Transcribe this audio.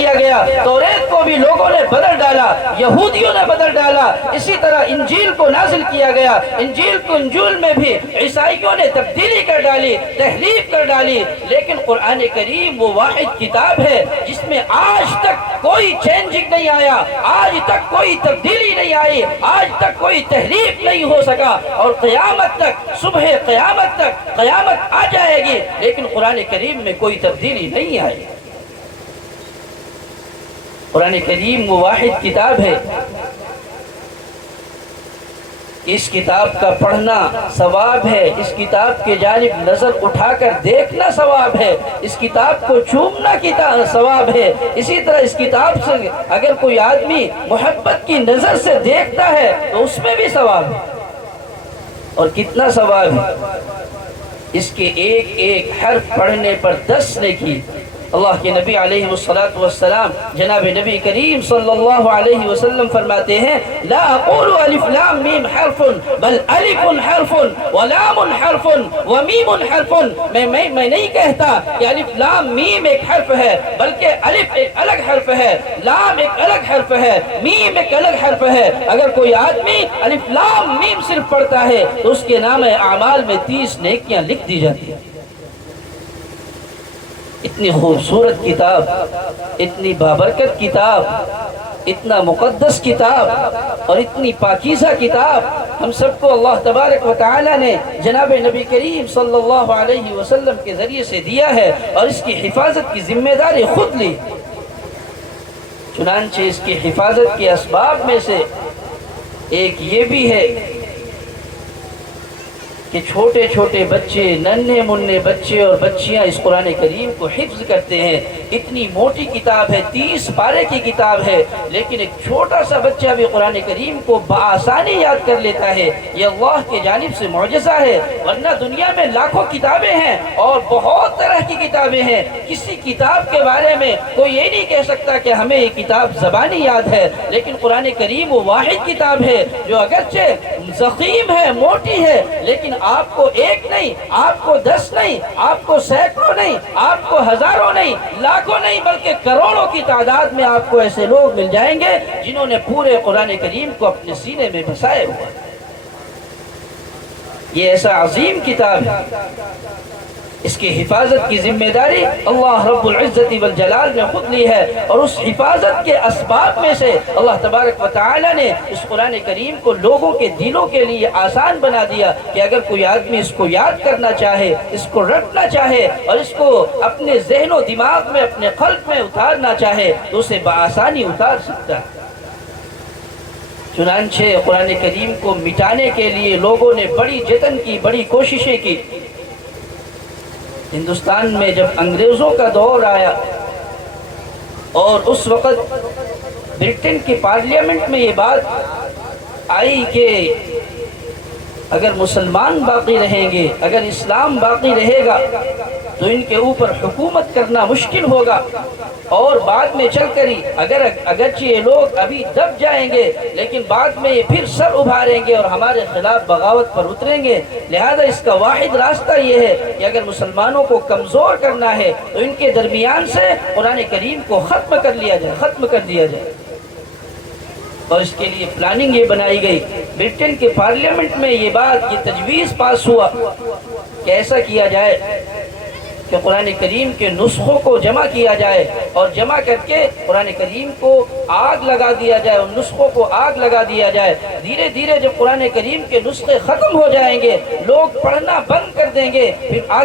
کیا گیا، توریت کو بھی لوگوں نے بدل ڈالا، یہودیوں نے بدل ڈالا، اسی طرح انجیل کو نازل کیا گیا، انجیل میں بھی عیسائیوں نے تبدیلی کر ڈالی، تحریف کر ڈالی، لیکن قرآن کریم وہ واحد کتاب ہے جس میں آج تک کوئی چینجنگ نہیں آیا، آج تک کوئی تبدیلی نہیں آئی، آج تک کوئی تحریف نہیں ہو سکا، اور قیامت تک، صبح قیامت تک، قیامت آ جائے گی لیکن قرآن کریم میں کوئی تبدیلی نہیں آئی۔ قرآن کریم وہ واحد کتاب ہے، اس کتاب کا پڑھنا ثواب ہے، اس کتاب کے جانب نظر اٹھا کر دیکھنا ثواب ہے، اس کتاب کو چومنا ثواب ہے، اسی طرح اس کتاب سے اگر کوئی آدمی محبت کی نظر سے دیکھتا ہے تو اس میں بھی ثواب ہے، اور کتنا ثواب ہے، اس کے ایک ایک حرف پڑھنے پر 10 نیکی۔ اللہ کے نبی علیہ السلام جناب نبی کریم صلی اللہ علیہ وسلم فرماتے ہیں لا اقول الف لام میم حرف بل الف حرف ولام حرف ومیم حرف، میں نہیں کہتا کہ الف لام میم ایک حرف ہے، بلکہ الف ایک الگ حرف ہے، لام ایک الگ حرف ہے، میم ایک الگ حرف ہے۔ اگر کوئی آدمی الف لام میم صرف پڑھتا ہے تو اس کے نام اعمال میں 30 نیکیاں لکھ دی جاتی ہیں۔ اتنی خوبصورت کتاب، اتنی بابرکت کتاب، اتنا مقدس کتاب اور اتنی پاکیزہ کتاب ہم سب کو اللہ تبارک و تعالی نے جناب نبی کریم صلی اللہ علیہ وسلم کے ذریعے سے دیا ہے، اور اس کی حفاظت کی ذمہ داری خود لی۔ چنانچہ اس کی حفاظت کے اسباب میں سے ایک یہ بھی ہے کہ چھوٹے چھوٹے بچے، ننھے منھے بچے اور بچیاں اس قرآن کریم کو حفظ کرتے ہیں۔ اتنی موٹی کتاب ہے، 30 پارے کی کتاب ہے، لیکن ایک چھوٹا سا بچہ بھی قرآن کریم کو بآسانی یاد کر لیتا ہے۔ یہ اللہ کی جانب سے معجزہ ہے، ورنہ دنیا میں لاکھوں کتابیں ہیں اور بہت طرح کی کتابیں ہیں، کسی کتاب کے بارے میں کوئی یہ نہیں کہہ سکتا کہ ہمیں یہ کتاب زبانی یاد ہے، لیکن قرآن کریم وہ واحد کتاب ہے جو اگرچہ ضخیم ہے، موٹی ہے، لیکن آپ کو ایک نہیں، آپ کو 10 نہیں، آپ کو سینکڑوں نہیں، آپ کو ہزاروں نہیں، لاکھوں نہیں، بلکہ کروڑوں کی تعداد میں آپ کو ایسے لوگ مل جائیں گے جنہوں نے پورے قرآن کریم کو اپنے سینے میں بسائے ہوا۔ یہ ایسا عظیم کتاب ہے، اس کی حفاظت کی ذمہ داری اللہ رب العزت والجلال نے خود لی ہے، اور اس حفاظت کے اسباب میں سے اللہ تبارک و تعالی نے اس قرآن کریم کو لوگوں کے دلوں کے لیے آسان بنا دیا کہ اگر کوئی آدمی اس کو یاد کرنا چاہے، اس کو رٹنا چاہے اور اس کو اپنے ذہن و دماغ میں، اپنے قلب میں اتارنا چاہے تو اسے بآسانی اتار سکتا ہے۔ چنانچہ قرآن کریم کو مٹانے کے لیے لوگوں نے بڑی جتن کی، بڑی کوششیں کی۔ ہندوستان میں جب انگریزوں کا دور آیا اور اس وقت برٹن کی پارلیمنٹ میں یہ بات آئی کہ اگر مسلمان باقی رہیں گے، اگر اسلام باقی رہے گا تو ان کے اوپر حکومت کرنا مشکل ہوگا، اور بعد میں چل کر ہی اگرچہ یہ لوگ ابھی دب جائیں گے لیکن بعد میں یہ پھر سر ابھاریں گے اور ہمارے خلاف بغاوت پر اتریں گے، لہذا اس کا واحد راستہ یہ ہے کہ اگر مسلمانوں کو کمزور کرنا ہے تو ان کے درمیان سے قرآن کریم کو ختم کر دیا جائے، اور اس کے لیے پلاننگ یہ بنائی گئی۔ برٹن کے پارلیمنٹ میں یہ تجویز پاس ہوا کہ ایسا کیا جائے کہ قرآن کریم کے نسخوں کو جمع کیا جائے، اور جمع کر کے قرآن کریم کو آگ لگا دیا جائے، ان نسخوں کو آگ لگا دیا جائے۔ دھیرے دھیرے جب قرآن کریم کے نسخے ختم ہو جائیں گے، لوگ پڑھنا بند کر دیں گے، پھر آگے